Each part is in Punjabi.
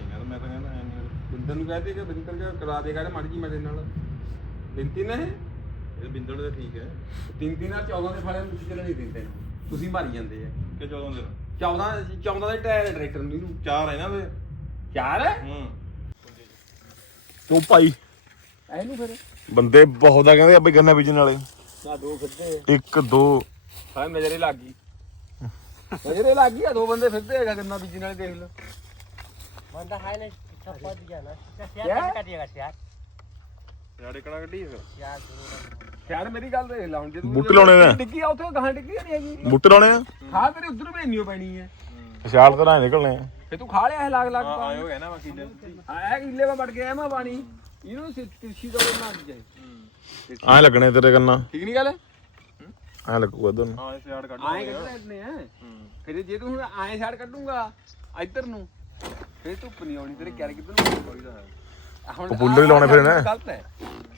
ਪੈਣੀ ਆ ਤਾਂ ਮੈਂ ਤਾਂ ਕਹਿੰਦਾ ਐ ਨਹੀਂ ਬਿੰਦਰ ਨੂੰ ਕਹਤੇ ਕਿ ਬਿੰਦਰ ਜਾ ਕਰਾ ਦੇ ਕਰ ਮੜ ਜੀ ਮੇਰੇ ਨਾਲ। ਬਿੰਤੀ ਨਾ ਇਹ? ਬਿੰਦੜ ਦਾ ਠੀਕ ਹੈ। ਤਿੰਨ ਤਿੰਨ ਨਾਲ 14 ਦੇ ਫਾਲੇ ਨੂੰ ਤੁਸੀਂ ਚੱਲਣੀ ਦਿੰਦੇ? ਤੁਸੀਂ ਮਾਰੀ ਜਾਂਦੇ ਆ। ਕਿ 14 ਦਿਨ 14 14 ਦੇ ਟਾਇਰ ਹੈ ਟਰੈਕਟਰ ਨੂੰ ਇਹਨੂੰ। ਚਾਰ ਹੈ ਨਾ ਵੇ ਚਾਰ? ਹੈ। ਹੂੰ ਤੂੰ ਭਾਈ? ਇਹਨੂੰ ਫਿਰ। ਬੰਦੇ ਬਹੁਤ ਆ ਕਹਿੰਦੇ ਅੱਬੇ ਗੰਨਾ ਬੀਜਣ ਵਾਲੇ। ਨਾ ਦੋ ਫਿਰਦੇ ਇੱਕ ਦੋ। ਹਾਂ ਨਜ਼ਰੇ ਲੱਗ ਗਈ। ਨਜ਼ਰੇ ਲੱਗ ਗਈ ਆ ਦੋ ਬੰਦੇ ਫਿਰਦੇ ਹੈਗਾ ਕਿੰਨਾ ਬੀਜਣ ਵਾਲੇ ਦੇਖ ਲਓ। ਬੰਦਾ ਹੈ ਨਾ। ਛੱਪਾ ਦੀ ਜਾਣਾ ਸਿਆਰ ਕੱਢੀ ਗਾ ਸਿਆਰ ਯਾਰ ਕਣਾ ਕੱਢੀ ਫਿਰ? ਸਿਆਰ ਜ਼ਰੂਰ ਯਾਰ ਮੇਰੀ ਗੱਲ ਦੇਖ ਲਾ ਹੁਣ ਜੇ ਤੂੰ ਬੂਟੇ ਲਾਉਣੇ ਨੇ। ਡਿੱਗੀ ਆ ਉੱਥੇ ਗਾਂ ਡਿੱਗੀ ਨਹੀਂ ਹੈਗੀ। ਬੂਟੇ ਲਾਉਣੇ ਆ? ਖਾ ਤੇਰੇ ਉਧਰ ਵੀ ਇੰਨੀ ਪੈਣੀ ਹੈ। ਵਿਸ਼ਾਲ ਤਰ੍ਹਾਂ ਹੀ ਨਿਕਲਣੇ ਆ। ਫੇ ਤੂੰ ਖਾ ਲਿਆ ਇਹ ਲਾਗ ਲਾਗ ਪਾ। ਆਇਓ ਹੈ ਨਾ ਬਾਕੀ ਜਦ ਆਇਆ ਕਿੱਲੇ ਮਾ ਵੜ ਗਿਆ ਮੈਂ ਪਾਣੀ। ਇਹਨੂੰ ਸਿ- ਤਿਰਛੀ ਦਾ ਬਣਾ ਦਿੱਜੇ ਐ ਲੱਗਣੇ ਤੇਰੇ ਕੰਨਾਂ। ਠੀਕ ਨਹੀਂ ਗੱਲ? ਐ ਲੱਗੂਗਾ ਇਧਰ ਨੂੰ ਹਾਂ ਸਿਆੜ ਕੱਢ ਆਏ ਕੱਢਣੇ ਆ ਫਿਰ ਜੇ ਤੂੰ ਹੁਣ ਆਏ ਛੜ ਕੱਢੂਗਾ ਇੱਧਰ ਨੂੰ। ਫਿਰ ਧੁੱਪ ਨਹੀਂ ਆਉਣੀ ਤੇਰੇ ਕਿਆਰ ਕਿੱਧਰ ਨੂੰ ਹੋਈਦਾ ਹੁਣ ਪਪੂਲਰ ਹੀ ਲਾਉਣੇ ਫਿਰ ਇਹਨੇ। ਗਲਤ ਹੈ।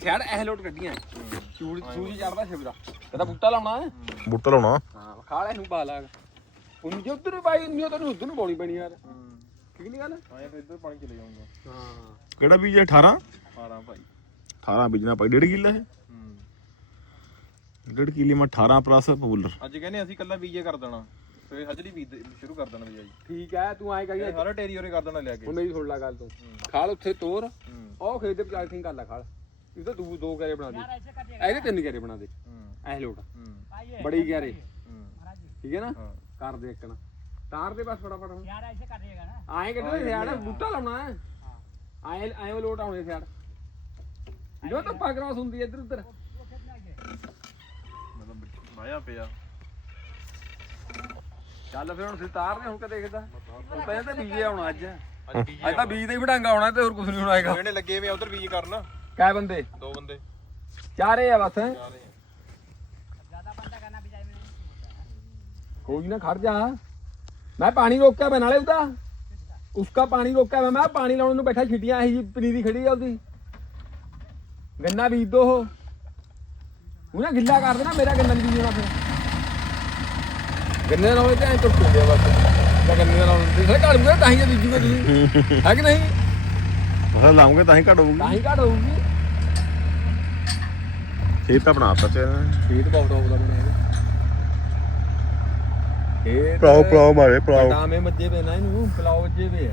ਛਾੜ ਇਹ ਲੋਟ ਕੱਢੀਆਂ ਚੂੜ ਸੂਜੀ ਚੜਦਾ ਸ਼ਿਵਦਾ ਇਹਦਾ ਬੂਟਾ ਲਾਉਣਾ ਹੈ। ਬੂਟਾ ਲਾਉਣਾ। ਹਾਂ ਖਾ ਲੈ ਨੂੰ ਪਾ ਲਾਗ ਉਹਨੂੰ ਜੇ ਉਧਰ ਪਾਈ ਨਹੀਂ ਤੈਨੂੰ ਉਧਰ ਨੂੰ ਪਾਉਣੀ ਪੈਣੀ ਯਾਰ। ਠੀਕ ਨਹੀਂ ਗੱਲ? ਹਾਂ ਫਿਰ ਇੱਧਰ ਪਾਣੀ ਚਲੇ ਜਾਊਗਾ। ਹਾਂ। ਕਿਹੜਾ ਬੀਜ ਹੈ? 18 12 ਭਾਈ। 18 ਬੀਜਣਾ ਭਾਈ। 1.5 ਕਿੱਲਾ ਹੈ। ਹੂੰ। 1.5 ਕਿੱਲੇ ਮੈਂ 18 ਪਲੱਸ ਪਪੂਲਰ ਅੱਜ ਕਹਿੰਦੇ ਅਸੀਂ ਕੱਲਾ ਬੀਜੇ ਕਰ ਦੇਣਾ। ਸਵੇਰ ਹਜਲੀ ਵੀ ਸ਼ੁਰੂ ਕਰ ਦੇਣਾ ਬਜਾਈ ਠੀਕ ਹੈ ਤੂੰ ਐਂ ਕਰੀ ਸਾਰਾ ਟੇਰੀ ਉਰੇ ਕਰ ਦੇਣਾ ਲੈ ਕੇ। ਹੁਣ ਮੇਰੀ ਸੁਣ ਲੈ ਗੱਲ ਤੂੰ। ਖਾਲ ਉੱਥੇ ਤੋਰ। ਉਹ ਖੇਤ ਦੇ ਪਚਾਲ ਸਿੰਘ ਕਰ ਲੈ ਖਾਲ। ਇਹ ਤਾਂ ਦੂ ਦੋ ਗੈਰੇ ਬਣਾ ਦੇ। ਇਹਦੇ ਤਿੰਨ ਗੈਰੇ ਬਣਾ ਦੇ। ਐ ਲੋਟ। ਬੜੀ ਗੈਰੇ। ਠੀਕ ਹੈ ਨਾ? ਕਰ ਦੇ ਇੱਕਣਾ ਤਾਰ ਦੇ ਬਸ ਫਟਾਫਟ ਯਾਰ ਐਸੇ ਕਰ ਦੇਗਾ ਨਾ। ਐਂ ਕੱਢੋ ਯਾਰ ਬੂਟਾ ਲਾਉਣਾ ਹੈ। ਐ ਐ ਲੋਟ ਆਉਣੇ ਸਿਆੜ। ਜੋ ਤਾਂ ਪਾਗਰਾਸ ਹੁੰਦੀ ਇੱਧਰ ਉੱਧਰ ਮਤਲਬ ਮਾਇਆ ਪਿਆ। ਚੱਲ ਫਿਰ ਹੁਣ ਤੁਸੀਂ ਤਾਰਨੇ ਹੁਣ ਕਦੇ ਦੇਖਦਾ? ਉਹ ਪਹਿਲਾਂ ਤਾਂ ਬੀਜੇ ਆਉਣਾ ਅੱਜ। ਅੱਜ ਤਾਂ ਬੀਜ ਦਾ ਹੀ ਵਡਾਂਗਾ ਆਉਣਾ ਤੇ ਹੋਰ ਕੁਝ ਨਹੀਂ ਹੋਣਾ ਹੈਗਾ। ਇਹਨੇ ਲੱਗੇ ਵੇ ਉਧਰ ਬੀਜ ਕਰਨ। ਕਾਹ ਬੰਦੇ? ਦੋ ਬੰਦੇ। ਚਾਰੇ ਆ ਬਸ। ਕੋਈ ਨਾ ਖੜ ਜਾ। ਮੈਂ ਪਾਣੀ ਰੋਕਿਆ ਮੈਂ ਨਾਲੇ ਉਹਦਾ। ਉਸਕਾ ਪਾਣੀ ਰੋਕਿਆ ਮੈਂ ਪਾਣੀ ਲਾਉਣ ਨੂੰ ਬੈਠਾ ਛਿੱਟੀਆਂ ਇਹੀ ਜੀ ਪਨੀਰੀ ਖੜੀ ਆ ਉਹਦੀ। ਗੰਨਾ ਬੀਜ ਦੋ ਉਹ। ਗਿੱਲਾ ਕਰ ਦੇਣਾ ਮੇਰਾ ਗੰਨਾ ਨਹੀਂ ਬੀਜਣਾ ਫਿਰ। ਗੰਨੇ ਨਾਲ ਤੇ ਐਂ ਟੁੱਟ ਗਿਆ ਬਸ। ਤਾਂ ਗੰਨੇ ਨਾਲ ਤੇ ਸਾਰੇ ਘੜ ਬੂਗਾ ਤਾਂ ਹੀ ਜੇ ਬੀਜੂਗਾ ਤੁਸੀਂ। ਹੈ ਕਿ ਨਹੀਂ? ਮਸਾ ਲਾਉਂਗੇ ਤਾਂ ਹੀ ਘਟ ਹੋਊਗੀ। ਤਾਂ ਹੀ ਘੜ ਹੋਊਗੀ। ਖੇਤ ਤਾਂ ਬਣਾਤਾ ਚਾਹੀਦਾ ਖੇਤ ਬਹੁਤ ਆਉਂਦਾ ਬਣਿਆ ਇਹ ਪਲਾਓ ਪਲਾਓ ਮਾਰੇ ਪਲਾਓ। ਟਾਮੇ ਮੱਜੇ ਵੇ ਨਾ ਇਹਨੂੰ ਵੱਜੇ ਵੇ ਆ।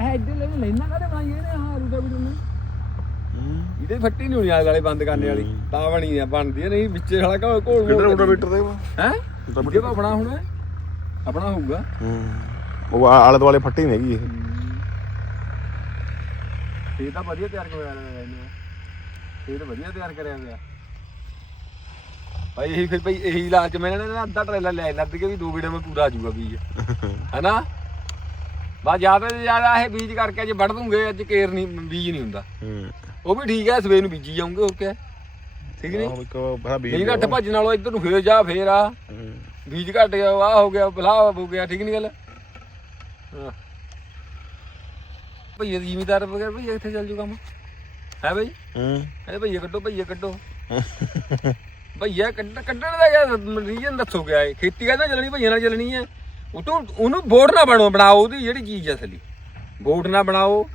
ਇਹ ਐਡੇ ਲੈ ਲੈਣਾ ਕਾਦੇ ਬਣਾਈ ਇਹਨੇ ਹਾਂ ਰੂਟਾ ਵੀ ਨੂੰ ਇਹਦੇ ਫੱਟੀ ਨਹੀਂ ਹੋਣੀ ਆਲੇ ਵਾਲੇ ਬੰਦ ਕਰਨੇ ਵਾਲੀ। ਤਾਂ ਬਣੀ ਆ ਬਣਦੀ ਆ ਨਹੀਂ ਵਿੱਚੇ ਸਾਲਾ ਘੋਲ ਘੋਲ ਕਿੱਧਰ ਰੋਟਾਵੇਟਰ ਦੇ ਵਾ? ਹੈ? ਜਿਹਦਾ ਆਪਣਾ ਹੋਣਾ ਹੈ। ਆਪਣਾ ਹੋਊਗਾ। ਹੂੰ। ਉਹ ਆ- ਆਲੇ ਦੁਆਲੇ ਫੱਟੀ ਨਹੀਂ ਹੈਗੀ ਇਹ। ਇਹ ਤਾਂ ਵਧੀਆ ਤਿਆਰ ਕਰਿਆ ਹੋਇਆ ਇਹਨੇ। ਇਹ ਤਾਂ ਵਧੀਆ ਤਿਆਰ ਕਰਿਆ ਹੋਇਆ। ਭਾਈ ਇਹੀ ਫਿਰ ਭਾਈ ਇਹੀ ਇਲਾਜ ਮੈਂ ਇਹਨਾਂ ਨੇ ਅੱਧਾ ਟਰੇਲਾ ਲੈ ਲੱਦ ਕੇ ਵੀ ਦੋ ਵੀੜੇ ਮੈਂ ਪੂਰਾ ਆ ਜਾਊਗਾ ਬੀਜ। ਹੈਨਾ? ਬਾ ਜ਼ਿਆਦਾ ਤੋਂ ਜ਼ਿਆਦਾ ਇਹ ਬੀਜ ਕਰਕੇ ਅੱਜ ਵੱਢ ਦੂੰਗੇ ਅੱਜ ਕੇਰ ਨਹੀਂ ਬੀਜ ਨਹੀਂ ਹੁੰਦਾ। ਹੂੰ। ਉਹ ਵੀ ਠੀਕ ਹੈ ਸਵੇਰ ਨੂੰ ਬੀਜੀ ਜਾਉਂਗੇ ਹੋਰ ਕਿਆ। ਠੀਕ ਨਹੀਂ? ਆਹ ਇੱਕ ਬੜਾ ਬੀਜ ਨਹੀਂ ਘੱਟ ਭੱਜ ਨਾਲੋਂ ਇੱਧਰ ਨੂੰ ਫੇਰ ਜਾ ਫੇਰ ਆ। ਹੂੰ। ਬੀਜ ਘੱਟ ਗਿਆ ਆਹ ਹੋ ਗਿਆ ਬਲਾ ਹੋ ਗਿਆ ਠੀਕ ਨਹੀਂ ਗੱਲ? ਹਾਂ। ਭਈਏ ਜ਼ਿਮੀਦਾਰ ਵਗੈਰਾ ਭਈਆ ਕਿੱਥੇ ਚੱਲ ਜੂ ਕੰਮ? ਹੈ ਬਈ? ਹੂੰ। ਇਹ ਭਈਏ ਕੱਢੋ ਭਈਏ ਕੱਢੋ। ਭਈਆ ਕੱਢ ਕੱਢਣ ਦਾ ਕਿਆ ਰੀਜਨ ਦੱਸੋ ਗਿਆ ਇਹ? ਖੇਤੀ ਕਹਿੰਦਾ ਚੱਲਣੀ ਭਈਆ ਨਾਲ ਚੱਲਣੀ ਹੈ? ਉਹ ਤੋਂ ਉਹਨੂੰ ਵੋਟ ਨਾ ਬਣਾਓ ਬਣਾਓ ਉਹਦੀ ਜਿਹੜੀ ਚੀਜ਼ ਹੈ ਅਸਲੀ। ਵੋਟ ਨਾ ਬਣਾਓ।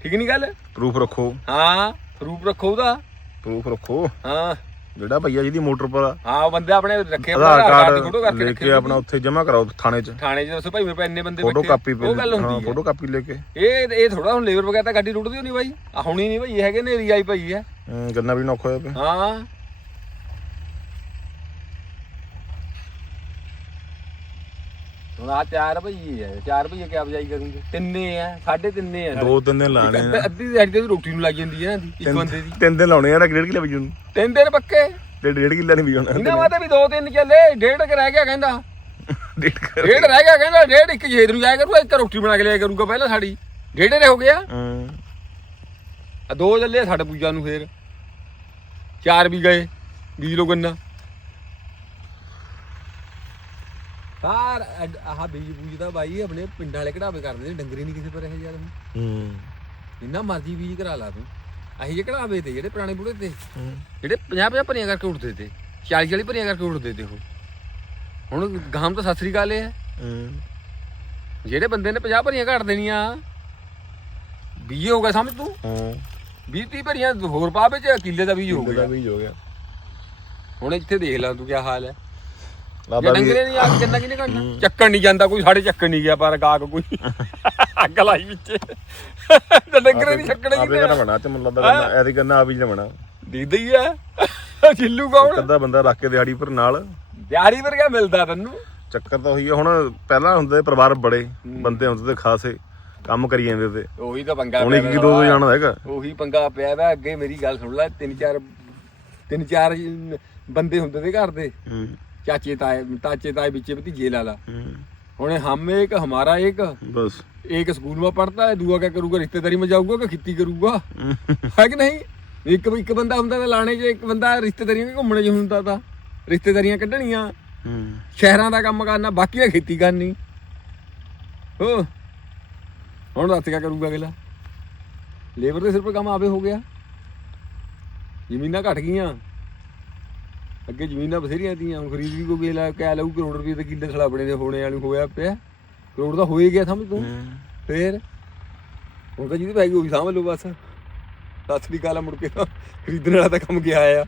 ਠੀਕ ਨਹੀਂ ਗੱਲ? ਪ੍ਰੂਫ ਰੱਖੋ। ਹਾਂ ਪ੍ਰੂਫ ਰੱਖੋ ਉਹਦਾ। ਪ੍ਰੂਫ ਰੱਖੋ। ਹਾਂ। ਜਿਹੜਾ ਭਈਆ ਜਿਹਦੀ ਮੋਟਰ ਪਰ ਆ, ਹਾਂ ਉਹ ਬੰਦੇ ਆਪਣੇ ਰੱਖੇ ਆਪਣਾ ਆਧਾਰ ਦੀ ਫੋਟੋ ਕਾਰਡ ਕਰਕੇ ਲੈ ਰੱਖੇ ਕੇ ਆਪਣਾ ਉੱਥੇ ਜਮ੍ਹਾਂ ਕਰਾਓ ਥਾਣੇ 'ਚ। ਥਾਣੇ 'ਚ ਦੱਸੋ ਭਾਈ ਮੇਰੇ ਕੋਲ ਇੰਨੇ ਬੰਦੇ ਫੋਟੋ ਬੈਠੇ। ਕਾਪੀ ਉਹ ਗੱਲ ਹਾਂ ਹੁੰਦੀ ਹੈ ਫੋਟੋ ਕਾਪੀ ਲੈ ਕੇ। ਇਹ ਇਹ ਥੋੜਾ ਹੁਣ ਲੇਬਰ ਵਗੈਰਾ ਤਾਂ ਗੱਡੀ ਟੁੱਟਦੀ ਨਹੀਂ ਬਾਈ। ਆ ਹੁਣੀ ਨਹੀਂ ਭਾਈ ਇਹ ਹੈਗੇ ਨੇਰੀ ਆਈ ਪਈ ਹੈ। ਹੂੰ, ਗੰਨਾ ਵੀ ਨੌਖਾ ਹੋਇਆ ਪਿਆ। ਹਾਂ। ਆ ਚਾਰ ਭਈ ਹੈ ਚਾਰ ਭਈ ਕਿਆ ਬਜਾਈ ਕਰੂੰਗੇ ਤਿੰਨੇ ਆ ਸਾਢੇ ਤਿੰਨੇ ਆ। ਦੋ ਤਿੰਨ ਦਿਨ ਲਾਣੇ ਆ। ਅੱਧੀ ਦਿਹਾੜੀ ਤੇ ਰੋਟੀ ਨੂੰ ਲੱਗ ਜਾਂਦੀ ਹੈ ਨਾ ਇੱਕ ਬੰਦੇ ਦੀ। ਤਿੰਨ ਦਿਨ ਲਾਉਣੇ ਆ ਡੇਢ ਕਿੱਲੇ ਬੀਜਣ ਨੂੰ। ਤਿੰਨ ਦਿਨ ਪੱਕੇ। ਤੇ ਡੇਢ ਕਿੱਲਾ ਨਹੀਂ ਬੀਜਣਾ। ਇਹਨਾਂ ਵਾਤੇ ਵੀ ਦੋ ਤਿੰਨ ਚੱਲੇ ਡੇਢ ਕ ਰਹਿ ਗਿਆ ਕਹਿੰਦਾ। ਡੇਢ ਰਹਿ ਗਿਆ। ਕਹਿੰਦਾ ਡੇਢ ਇੱਕ ਜੇਦ ਨੂੰ ਜਾਇਆ ਕਰੂਗਾ ਇੱਕ ਰੋਟੀ ਬਣਾ ਕੇ ਲਿਆ ਕਰੂਗਾ ਪਹਿਲਾਂ ਸਾਡੀ। ਡੇਢੇ ਹੋ ਗਿਆ। ਹੂੰ। ਆ ਦੋ ਚੱਲੇ ਸਾਡੇ ਪੂਜਾ ਨੂੰ ਫੇਰ। ਚਾਰ ਵੀ ਗਏ ਬੀਜ ਲੋ ਗੰਨਾ। ਐਡ- ਆਹ ਬੀਜ ਬੂਜ ਦਾ ਬਾਈ ਆਪਣੇ ਪਿੰਡਾਂ ਵਾਲੇ ਕਢਾਵੇ ਕਰਦੇ ਨੇ ਡੰਗਰੇ ਨਹੀਂ ਕਿਸੇ ਪਰ ਇਹ ਯਾਰ ਹੂੰ। ਜਿੰਨਾ ਮਰਜ਼ੀ ਬੀਜ ਕਰਾ ਲਾ ਤੂੰ। ਅਸੀਂ ਜੇ ਕਢਾਵੇ ਤੇ ਜਿਹੜੇ ਪੁਰਾਣੇ ਬੁੜੇ ਤੇ। ਹੂੰ। ਜਿਹੜੇ 50 50 ਭਰੀਆਂ ਕਰਕੇ ਉੱਠਦੇ ਤੇ 40 40 ਭਰੀਆਂ ਕਰਕੇ ਉੱਡਦੇ ਤੇ ਉਹ। ਹੁਣ ਗਾਮ ਤਾਂ ਸਤਿ ਸ੍ਰੀ ਅਕਾਲ ਇਹ ਹੈ। ਹੂੰ। ਜਿਹੜੇ ਬੰਦੇ ਨੇ 50 ਭਰੀਆਂ ਘੱਟ ਦੇਣੀਆਂ 20 ਹੋ ਗਿਆ ਸਮਝ ਤੂੰ? ਹਾਂ। 20 30 ਭਰੀਆਂ ਹੋਰ ਪਾ ਵਿੱਚ ਕਿੱਲੇ ਦਾ ਬੀਜ ਹੋ ਗਿਆ। ਵੀ ਹੋ ਗਿਆ। ਹੁਣ ਇੱਥੇ ਦੇਖ ਲੈ ਤੂੰ ਕੀ ਹਾਲ ਹੈ। ਲਾਦਾ ਵੀ ਡੰਗਰੇ ਨਹੀਂ ਆ ਕੇ ਕਿੰਨਾ ਕਿਨੇ ਕਰਨਾ ਚੱਕਣ ਨਹੀਂ ਜਾਂਦਾ ਕੋਈ ਸਾਡੇ ਚੱਕਣ ਨਹੀਂ ਗਿਆ ਪਰ ਗਾਕ ਕੋਈ। ਅੱਗ ਲਾਈ ਵਿੱਚ ਡੰਗਰੇ ਨਹੀਂ ਚੱਕਣੇ ਆਪੇ ਕਿਤੇ ਕਰਨਾ ਬਣਾ ਤੇ ਮੈਨੂੰ ਲੱਗਦਾ ਐਦੀ ਕਰਨਾ ਆਪ ਹੀ ਨਾ ਬਣਾ। ਦੀਦਾ ਹੀ ਜਿੱਲੂ ਕੌਣ? ਅੱਧਾ ਬੰਦਾ ਰੱਖ ਕੇ ਦਿਹਾੜੀ ਪਰ ਨਾਲ। ਦਿਹਾੜੀ ਵਰਗਾ ਮਿਲਦਾ ਤੈਨੂੰ। ਚੱਕਰ ਤਾਂ ਹੋਈ ਆ ਹੁਣ ਪਹਿਲਾਂ ਹੁੰਦੇ ਪਰਿਵਾਰ ਬੜੇ ਬੰਦੇ ਹੁੰਦੇ ਤੇ ਖਾਸੇ ਕੰਮ ਕਰੀ ਜਾਂਦੇ ਤੇ। ਉਹੀ ਤਾਂ ਪੰਗਾ ਹੁਣ ਪਿਆ ਇੱਕ ਦੋ ਦੋ ਜਾਣਾ ਹੈਗਾ। ਉਹੀ ਪੰਗਾ ਪਿਆ ਵਾ। ਅੱਗੇ ਮੇਰੀ ਗੱਲ ਸੁਣ ਲੈ ਤਿੰਨ ਚਾਰ ਤਿੰਨ ਚਾਰ ਬੰਦੇ ਹੁੰਦੇ ਤੇ ਘਰ ਦੇ। ਹੂੰ। ਚਾਚੇ ਤਾਏ ਤਾਚੇ ਤਾਏ ਵਿੱਚ ਭਤੀਜੇ ਲਾ ਲਾ। ਹੁਣ ਹਮ ਇੱਕ ਹਮਾਰਾ ਇੱਕ। ਬਸ। ਇੱਕ ਸਕੂਲ ਮਾ ਪੜਦਾ ਹੈ ਦੂਆ ਕਿਆ ਕਰੂਗਾ ਰਿਸ਼ਤੇਦਾਰੀ ਮਾ ਜਾਊਗਾ ਕਿ ਖੇਤੀ ਕਰੂਗਾ? ਹੈ। ਕਿ ਨਹੀਂ? ਇੱਕ ਇੱਕ ਬੰਦਾ ਹੁੰਦਾ ਤਾਂ ਲਾਣੇ 'ਚ ਇੱਕ ਬੰਦਾ ਰਿਸ਼ਤੇਦਾਰੀਆਂ ਵੀ ਘੁੰਮਣੇ 'ਚ ਹੁੰਦਾ ਤਾਂ। ਰਿਸ਼ਤੇਦਾਰੀਆਂ ਕੱਢਣੀਆਂ। ਸ਼ਹਿਰਾਂ ਦਾ ਕੰਮ ਕਰਨਾ ਬਾਕੀ ਦਾ ਖੇਤੀ ਕਰਨੀ। ਹੋ। ਹੁਣ ਦੱਸ ਕਿਆ ਕਰੂਗਾ ਅਗਲਾ? ਲੇਬਰ ਦੇ ਸਿਰ ਕੰਮ ਆਵੇ ਹੋ ਗਿਆ। ਜ਼ਮੀਨਾਂ ਘਟ ਗਈਆਂ। ਅੱਗੇ ਜ਼ਮੀਨਾਂ ਬਥੇਰੀਆਂ ਤੀਆਂ ਹੁਣ ਖਰੀਦ ਵੀ ਕੋਈ ਵੇਲਾ ਕਹਿ ਲਊ ਕਰੋੜ ਰੁਪਏ ਦੇ ਕਿੱਲੇ ਸਲਾਬਣੇ ਦੇ ਹੋਣੇ ਵਾਲੀ ਹੋਇਆ ਪਿਆ। ਕਰੋੜ ਦਾ ਹੋ ਹੀ ਗਿਆ ਸਮਝ ਤੂੰ? ਫੇਰ? ਹੁਣ ਤਾਂ ਜਿਹਦੀ ਪੈ ਗਈ ਉਹ ਵੀ ਸਾਂਭ ਲਓ ਬਸ। ਸਤਿ ਸ੍ਰੀ ਅਕਾਲ ਆ ਮੁੜ ਕੇ ਖਰੀਦਣ ਵਾਲਾ ਤਾਂ ਕੰਮ ਗਿਆ ਆ।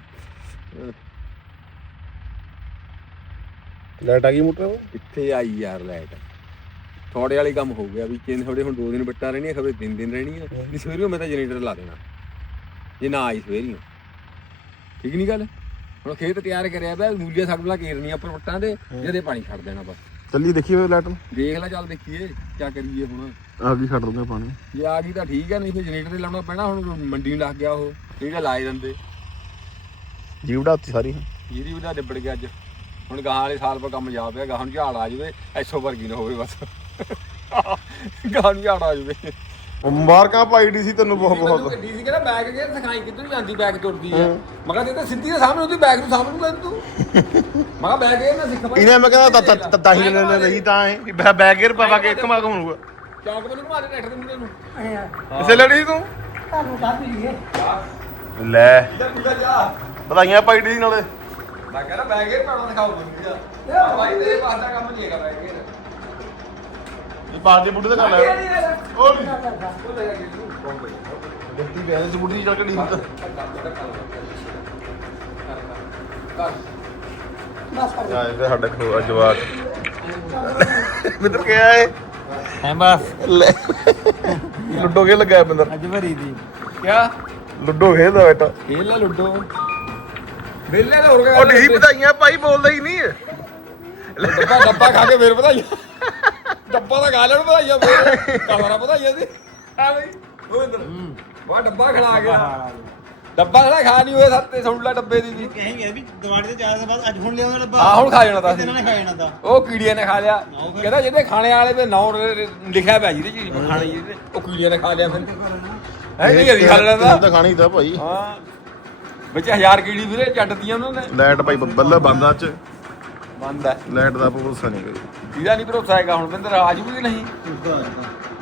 ਲਾਈਟ ਆ ਗਈ ਮੋਟਰ ਕਿੱਥੇ ਆਈ ਯਾਰ ਲਾਈਟ ਥੋੜੇ ਵਾਲੀ ਕੰਮ ਹੋ ਗਿਆ ਵੀ ਚੇਂਜ ਥੋੜੇ ਹੁਣ ਦੋ ਦਿਨ ਬੱਟਾ ਰਹਿਣੀਆਂ ਖਬਰ ਤਿੰਨ ਦਿਨ ਰਹਿਣੀਆਂ। ਨਹੀਂ ਸਵੇਰੀਓ ਮੈਂ ਤਾਂ ਜਨਰੇਟਰ ਲਾ ਦੇਣਾ। ਜੇ ਨਾ ਆਈ ਸਵੇਰੀਓ ਠੀਕ ਨਹੀਂ ਗੱਲ? ਹੁਣ ਖੇਤ ਤਿਆਰ ਕਰਿਆ ਪਿਆ ਮੂਲੀਆਂ ਸਗਲਾ ਕੇਰਨੀਆਂ ਉੱਪਰ ਵੱਟਾਂ ਦੇ ਜਿਹਦੇ ਪਾਣੀ ਛੱਡ ਦੇਣਾ ਬਸ। ਚੱਲੀ ਦੇਖੀ ਹੋਏ ਲਾਈਟ ਦੇਖ ਲੈ ਚੱਲ ਦੇਖੀਏ ਕੀ ਕਰੀਏ ਹੁਣ। ਆ ਗਈ ਛੱਡ ਦੂੰਗਾ ਪਾਣੀ। ਜੇ ਆ ਗਈ ਤਾਂ ਠੀਕ ਹੈ ਨਹੀਂ ਫਿਰ ਜਨਰੇਟਰ ਤੇ ਲਾਉਣਾ ਪੈਣਾ ਹੁਣ ਮੰਡੀ ਨੂੰ ਲੱਗ ਗਿਆ ਉਹ ਹੈ ਲਾਏ ਦਿੰਦੇ। ਜੀਵੜਾ ਉੱਤੀ ਸਾਰੀ ਜਿਹਦੀ ਉਹਦਾ ਡਿੱਬੜ ਗਿਆ ਅੱਜ। ਹੁਣ ਗਾਹਾਂ ਵਾਲੇ ਸਾਲ ਪਰ ਕੰਮ ਜਾ ਪਿਆ ਗਾਹਾਂ ਨੂੰ ਝਾੜ ਆ ਜਾਵੇ ਐਸੋ ਵਰਗੀ ਨਾ ਹੋਵੇ ਬਸ। ਗਾਹਾਂ ਨੂੰ ਝਾੜ ਆ ਜਾਵੇ। ਮੁਬਾਰਕਾਂ ਭਾਈ ਡੀ ਸੀ ਤੈਨੂੰ ਬਹੁਤ ਬਹੁਤ। ਗੱਡੀ ਸੀ ਕਹਿੰਦਾ ਬੈਗ ਗਿਆ ਸਿਖਾਈ ਕਿੱਧਰ ਜਾਂਦੀ ਬੈਗ ਤੁਰਦੀ ਆ। ਮੈਂ ਕਿਹਾ ਜੇ ਤਾਂ ਸਿੱਧੀ ਦੇ ਸਾਹਮਣੇ ਉਹਦੀ ਬੈਗ ਨੂੰ ਸਾਹਮਣੇ ਨੂੰ ਲੈ ਤੂੰ। ਮੈਂ ਕਿਹਾ ਬੈਗ ਇਹ ਮੈਂ ਸਿੱਖ ਇਹਨੇ ਮੈਂ ਕਹਿੰਦਾ ਤਾਂ ਹੀ ਲੈ ਲਈ ਤਾਂ ਹੈ ਬੈ ਬੈਗ ਗੇਰ ਪਵਾ ਕੇ ਇੱਕ ਮਾ ਘੁੰਮੂਗਾ ਚੌਂਕ ਮੈਨੂੰ ਘੁਮਾ ਦੇ ਟਰੈਕਟਰ ਦੇ ਮੁੰਡੇ ਨੂੰ। ਇਸੇ ਲੜੀ ਤੂੰ? ਤੁਹਾਨੂੰ ਦੱਸ ਦਈਏ ਲੈ। ਇਹਦਾ ਪੂਰਾ ਜਾ। ਵਧਾਈਆਂ ਭਾਈ ਡੀ ਨਾਲੇ। ਮੈਂ ਕਹਿੰਦਾ ਬੈਗ ਇਹ ਪਾਉਣਾ ਦਿਖਾਓ ਮੈਨੂੰ ਜਾ। ਭਾਈ ਤੇਰੇ ਪਾਸ ਦਾ ਕੰਮ ਨਹੀਂ ਹੈਗਾ ਬੈਗ ਇਹ। ਇਹ ਬਾਦ ਦੇ ਬੁੱਢੇ ਦਾ ਕਰ ਲੈ ਉਹ ਤੂੰ ਗੱਡੀ ਬੈਸ ਬੁੱਢੀ ਦੀ ਚੱਕੜੀ ਹੁੰਦਾ? ਬਸ ਕਰ ਆ ਇਹ ਸਾਡਾ ਖੋ ਜਵਾਕ। ਮਿੱਤਰ ਕਿਹਾ ਹੈ ਹੈ ਬਸ। ਲੈ। ਲੁੱਡੋ ਕੇ ਲੱਗਾ ਮਿੰਦਰ ਅੱਜ ਭਰੀ ਦੀ। ਕਿਆ? ਲੁੱਡੋ ਖੇਡਦਾ ਬੇਟਾ ਖੇਲ ਲੈ ਲੁੱਡੋ। ਵੇਲੇ ਦਾ ਹੋਰ ਉਹ ਡੀ ਵਧਾਈਆਂ ਭਾਈ ਬੋਲਦਾ ਹੀ ਨਹੀਂ। ਡੱਬਾ ਡੱਬਾ ਖਾ ਕੇ ਫੇਰ ਵਧਾਈਆਂ। ਡੱਬਾ ਤਾਂ ਖਾ ਲੈਣ ਵਧਾਈਆਂ ਫੇਰ ਕਮਰਾ ਵਧਾਈਆਂ ਸੀ। ਆ ਬਈ ਉਹ ਇੰਦਰ ਵਾ ਡੱਬਾ ਖੜਾ ਗਿਆ ਡੱਬਾ ਖੜਾ ਖਾ ਨਹੀਂ ਹੋਏ ਸੱਤੇ ਸੁਣ ਲੈ ਡੱਬੇ ਦੀ ਵੀ। ਕਹੇਂਗੇ ਵੀ ਦਿਵਾਲੀ ਤੇ ਜ਼ਿਆਦਾ ਬਾਅਦ ਅੱਜ ਹੁਣ ਲਿਆਉਂਦਾ ਡੱਬਾ। ਆ ਹੁਣ ਖਾ ਜਾਣਾ ਤਾਂ ਇਹਨਾਂ ਨੇ ਖਾ ਜਾਣਾ ਤਾਂ। ਉਹ ਕੀੜੀਆਂ ਨੇ ਖਾ ਲਿਆ। ਕਹਿੰਦਾ ਜਿਹਦੇ ਖਾਣੇ ਵਾਲੇ ਤੇ ਨਾਂ ਲਿਖਿਆ ਪਿਆ ਜਿਹਦੀ ਚੀਜ਼ ਖਾਣੀ ਜਿਹਦੇ ਉਹ ਕੀੜੀਆਂ ਨੇ ਖਾ ਲਿਆ ਫਿਰ। ਹੈ ਨਹੀਂ ਅਸੀਂ ਖਾ ਲੈਣਾ ਤਾਂ? ਤਾਂ ਖਾਣੀ ਤਾਂ ਭਾਈ। ਹਾਂ। ਵਿੱਚ ਹਜ਼ਾਰ ਕੀੜੀ ਵੀਰੇ ਚੱਟਦੀਆਂ ਉਹਨਾਂ ਨੇ। ਲਾਈਟ ਭਾਈ ਬੱਲਾ ਬੰਦਾ ਚ ਬੰਦ ਹੈ ਲਾਈਟ ਦਾ ਭਰੋਸਾ ਨਹੀਂ ਕਰੀ। ਇਹਦਾ ਨਹੀਂ ਭਰੋਸਾ ਹੈਗਾ ਹੁਣ ਬਿੰਦਰ ਆਜ ਵੀ ਨਹੀਂ?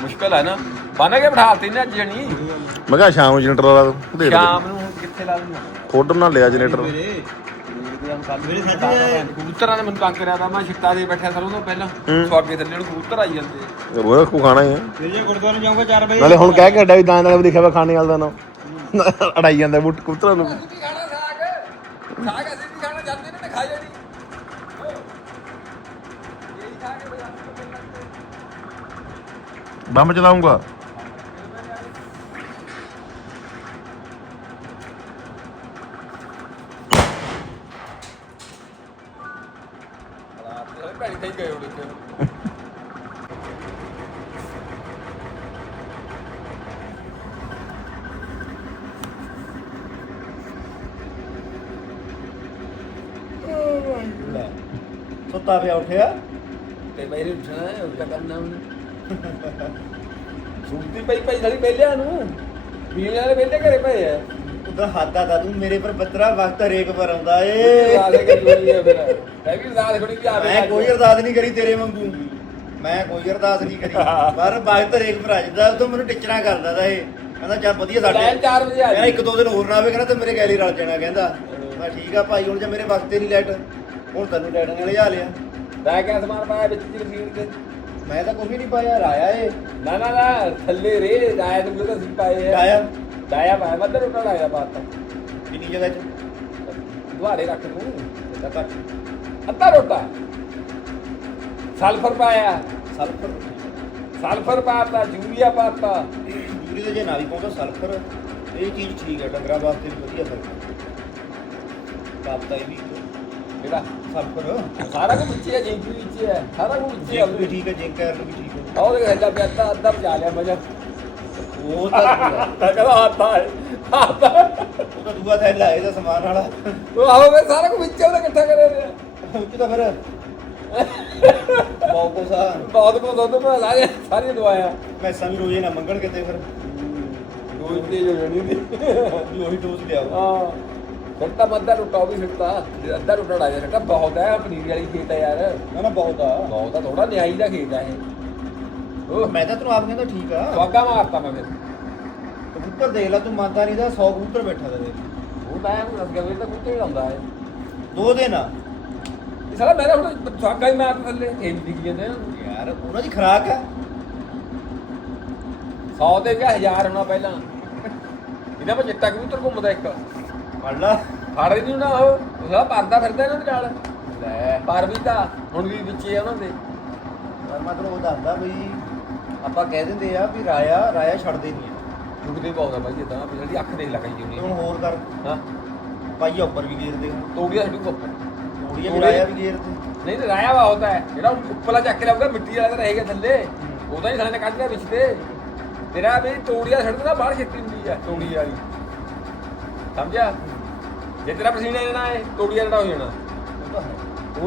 ਮੁਸ਼ਕਲ ਹੈ ਨਾ। ਬਣ ਕੇ ਬਿਠਾ ਤੇ ਨਾ ਅੱਜ ਜਣੀ ਮੈਂ ਕਿਹਾ ਸ਼ਾਮ ਨੂੰ ਜਨਰੇਟਰ ਵਾਲਾ ਦੇ ਸ਼ਾਮ ਨੂੰ ਹੁਣ ਕਿੱਥੇ ਲਾ ਦੂੰਗਾ? ਖੋਡ ਨਾ ਲਿਆ ਜਨਰੇਟਰ। ਮੇਰੇ। ਮੇਰੇ ਕਬੂਤਰਾਂ ਨੇ ਮੈਨੂੰ ਤੰਗ ਕਰਿਆ ਤਾਂ ਮੈਂ ਛਿੱਟਾ ਦੇ ਬੈਠਿਆ ਸਰੋਂ ਤੋਂ ਪਹਿਲਾਂ। ਸਵਾਗੇ ਥੱਲੇ ਨੂੰ ਕਬੂਤਰ ਆਈ ਜਾਂਦੇ। ਉਹ ਕੋ ਖਾਣਾ ਹੀ ਆ। ਜੇ ਗੁਰਦੁਆਰੇ ਜਾਊਂਗਾ 4 ਵਜੇ ਨਾਲੇ ਹੁਣ ਕਹਿ ਕੇ ਹੱਡਾ ਵੀ ਦਾਨ ਨਾਲ ਵੀ ਲਿਖਿਆ ਵਾ ਖਾਣੇ ਵਾਲਾ ਦਾ ਨਾ ਅੜਾਈ ਜਾਂਦਾ ਬੁੱਟ ਕੁੱਤਰਾ ਨੂੰ। ਸਾਗ? ਸਾਗ ਅਸੀਂ ਵੀ ਖਾਣਾ ਜਾਂਦੇ ਨੇ ਖਾ ਜਾਣੀ ਇਹੀ ਖਾ ਕੇ ਬਜਾ ਬੰਬ ਚਲਾਉਂਗਾ। ਸੁੱਤਾ ਪਿਆ ਉੱਠਿਆ? ਤੇ ਮੇਰੇ ਉੱਠਣਾ ਉਹ ਕਰਨਾ ਉਹਨੇ। ਸੁਣਦੀ ਪਈ ਪਈ ਸਾਡੀ ਪਹਿਲਿਆਂ ਨੂੰ। ਪੀਣ ਵਾਲੇ ਪਹਿਲੇ ਘਰੇ ਪਏ ਆ। ਉਧਰ ਹਾਤਾ ਦਾ ਤੂੰ ਮੇਰੇ ਪਰ ਬੱਤਰਾ ਵਕਤ ਰੇਕ ਪਰ ਆਉਂਦਾ ਏ। ਰਾਲੇ ਕੇ ਜੋਈ ਹੈ ਫਿਰ। ਹੈ ਵੀ ਰਾਲ ਖੜੀ ਵੀ ਆਵੇ ਮੈਂ ਕੋਈ ਅਰਦਾਸ ਨਹੀਂ ਕਰੀ ਤੇਰੇ ਵਾਂਗੂ। ਮੈਂ ਕੋਈ ਅਰਦਾਸ ਨਹੀਂ ਕਰੀ। ਪਰ ਵਕਤ ਰੇਕ ਪਰ ਆ ਜਾਂਦਾ ਉਦੋਂ ਮੈਨੂੰ ਟਿਚਰਾਂ ਕਰਦਾ ਦਾ ਇਹ। ਕਹਿੰਦਾ ਚੱਲ ਵਧੀਆ ਸਾਡੇ। ਲੈਣ 4 ਵਜੇ ਆ ਜੀ ਇੱਕ ਦੋ ਦਿਨ ਹੋਰ ਨਾ ਆਵੇ ਕਹਿੰਦਾ ਤੇ ਮੇਰੇ ਗੈਲੀ ਰਲ ਜਾਣਾ ਕਹਿੰਦਾ। ਮੈਂ ਠੀਕ ਆ ਭਾਈ ਹੁਣ ਜੇ ਮੇਰੇ ਵਾਸਤੇ ਨਹੀਂ ਲਾਈਟ ਹੁਣ ਤੈਨੂੰ ਲਾਈਟ ਨਾਲ ਲਿਆ ਲਿਆ। ਤੈ ਕਿਆ ਸਮਾਨ ਪਾਇਆ ਵਿੱਚ ਦੀ ਮਸ਼ੀਨ ਦੇ ਮੈਂ ਤਾਂ ਕੁਝ ਵੀ ਨਹੀਂ ਪਾਇਆ ਰਾਇਆ ਏ। ਨਾ ਨਾ ਨਾ ਥੱਲੇ ਰੇ ਦਾਇਆ ਤੇ ਤਾਂ ਸੀ ਪਾਏ ਆ। ਰਾਇਆ? ਦਾਇਆ ਪਾਇਆ ਮੱਦਰ ਉੱਟਾ ਲਾਇਆ ਬਾਤ ਕਿੰਨੀ ਜਗ੍ਹਾ 'ਚ? ਦੁਆਰੇ ਰੱਖ ਤੂੰ। ਤਾਂ ਅੱਧਾ ਰੋਟਾ। ਸਲਫਰ ਪਾਇਆ। ਸਲਫਰ? ਸਲਫਰ ਪਾਤਾ ਯੂਰੀਆ ਪਾਤਾ ਯੂਰੀ ਦੇ ਜੇ ਨਾ ਵੀ ਪਾਉਂਦਾ ਸਲਫਰ। ਇਹ ਚੀਜ਼ ਠੀਕ ਹੈ ਡੰਗਰਾਂ ਵਾਸਤੇ ਵੀ ਵਧੀਆ ਸਲਫਰ ਪਾਪਤਾ ਇਹ ਵੀ। ਜਿਹੜਾ ਸਲਫਰ ਸਾਰਾ ਕੁਝ ਵਿੱਚ ਹੀ ਹੈ ਜਿੰਕ ਵੀ ਵਿੱਚ ਹੀ ਹੈ ਸਾਰਾ ਕੁਝ ਵਿੱਚ ਹੀ ਹੈ ਜਿੰਕ ਵੀ ਠੀਕ ਹੈ ਜਿੰਕ ਐਰਨ ਵੀ ਠੀਕ ਹੈ। ਆਹ ਦੇਖ ਹੱਲਾ ਪਿਆ ਅੱਧਾ ਅੱਧਾ ਬਚਾ ਲਿਆ ਮਜਾ ਉਹ ਤਾਂ ਤਾਂ ਕਹਿੰਦਾ ਹੱਥਾ ਹੈ। ਹੱਥਾ ਉਹ ਤਾਂ ਦੂਆ ਥੈਲਾ ਹੈ ਇਹਦਾ ਸਮਾਨ ਵਾਲਾ। ਉਹ ਆਹੋ ਵੇ ਸਾਰਾ ਕੁਝ ਵਿੱਚ ਉਹਦਾ ਇਕੱਠਾ ਕਰਿਆ ਹੋਇਆ। ਉਹ 'ਚ ਤਾਂ ਫਿਰ। ਬਹੁਤ ਕੁਛ ਆ। ਬਹੁਤ ਕੋ ਦੁੱਧ ਭਰਾ ਲਾ ਵੀ ਰੋਜ਼ੇ ਨਾ ਮੰਗਣ ਕਿਤੇ ਫਿਰ। ਰੋਜ਼ ਤੇ ਜੋ ਜਣੀ ਦੀ ਉਹੀ ਡੋਜ਼ ਲਿਆਓ। ਹਾਂ। ਫਿਰ ਤਾਂ ਰੁੱਟਾ ਉਹ ਵੀ ਫਿਰਤਾ ਅੱਧਾ ਰੁੱਟਾ ਡਾ ਜਾ ਸਕਾ ਬਹੁਤ ਹੈ ਪਨੀਰ ਵਾਲੀ ਖੇਤ ਹੈ ਯਾਰ। ਨਾ ਨਾ ਬਹੁਤ ਆ। ਬਹੁਤ ਆ ਥੋੜਾ ਨਿਆਈ ਦਾ ਖੇਤ ਹੈ ਇਹ। ਉਹ ਮੈਂ ਤਾਂ ਤੈਨੂੰ ਆਪ ਕਹਿੰਦਾ ਠੀਕ ਆ। ਸਵਾਗਾ ਮਾਰਤਾ ਮੈਂ ਫਿਰ। ਕਬੂਤਰ ਦੇਖ ਲੈ ਤੂੰ ਮੰਨਦਾ ਨਹੀਂ ਦਾ 100 ਕਬੂਤਰ ਬੈਠਾ ਦਾ ਉਹ ਤਾਂ ਐਂ ਗਿਆ ਵੀ ਤਾਂ ਕੁੱਤੇ ਹੀ ਆਉਂਦਾ ਹੈ ਦੋ ਦਿਨ ਆ। ਇਹ ਸਾਲਾ ਮੇਰਾ ਹੁਣ ਸਵਾਗਾ ਹੀ ਮਾਰ ਥੱਲੇ ਇਹ ਵੀ ਦਿਖ ਜਾਂਦੇ ਆ। ਯਾਰ ਉਹਨਾਂ ਦੀ ਖਰਾਕ ਆ। 100 ਤੇ ਕਿਆ 1000 ਹੋਣਾ ਪਹਿਲਾਂ। ਇਹਨਾਂ ਵਿੱਚ ਚਿੱਟਾ ਕਬੂਤਰ ਘੁੰਮਦਾ ਇੱਕ। ਫੜ ਲਾ। ਫੜ ਨਹੀਂ ਨਾ ਉਹ। ਉਹਦਾ ਪਰਦਾ ਫਿਰਦਾ ਇਹਨਾਂ ਦੇ ਨਾਲ। ਲੈ। ਪਰ ਵੀ ਤਾਂ ਹੁਣ ਵੀ ਵਿੱਚੇ ਆ ਉਹਨਾਂ ਦੇ। ਪਰ ਮੈਂ ਤੈਨੂੰ ਉਹ ਦੱਸਦਾ ਬਈ ਆਪਾਂ ਕਹਿ ਦਿੰਦੇ ਆ ਵੀ ਰਾਇਆ ਰਾਇਆ ਛੱਡਦੇ ਨਹੀਂ ਦੁਖਦੇ ਪਾਉਂਦਾ ਬਾਈ ਇਦਾਂ ਜਿਹੜੀ ਅੱਖ ਦੇਖ ਲੱਗੀ ਤੇ ਹੁੰਦੀ ਹੁਣ ਹੋਰ ਕਰ। ਹਾਂ। ਪਾਈਆ ਉੱਪਰ ਵੀ ਗੇਰਦੇ ਤੋੜੀਆ ਛੱਡੂ ਉੱਪਰ ਥੋੜੀਆ ਵੀ ਰਾਇਆ ਵੀ ਗੇਰਦੇ ਨਹੀਂ ਤੇ ਰਾਇਆ ਵਾ ਹੁੰਦਾ ਹੈ। ਜਿਹੜਾ ਉੱਪਰਲਾ ਚੱਕ ਕੇ ਲਾਊਗਾ ਮਿੱਟੀ ਵਾਲਾ ਤਾਂ ਰਹੇਗਾ ਥੱਲੇ। ਉਹਦਾ ਹੀ ਸਾਲੇ ਨੇ ਕੱਢ ਲਿਆ ਵਿੱਚ ਤੇ। ਤੇਰਾ ਵੀ ਤੋੜੀਆ ਛੱਡਦਾ ਬਾਹਰ ਛੇਤੀ ਹੁੰਦੀ ਹੈ ਤੋੜੀ ਵਾਲੀ। ਸਮਝਿਆ? ਜੇ ਤੇਰਾ ਪਸੀਨਾ ਜਾਣਾ ਹੈ ਤੋੜੀਆ ਜਿਹੜਾ ਹੋ ਜਾਣਾ। ਉਹ ਤਾਂ ਹੈ।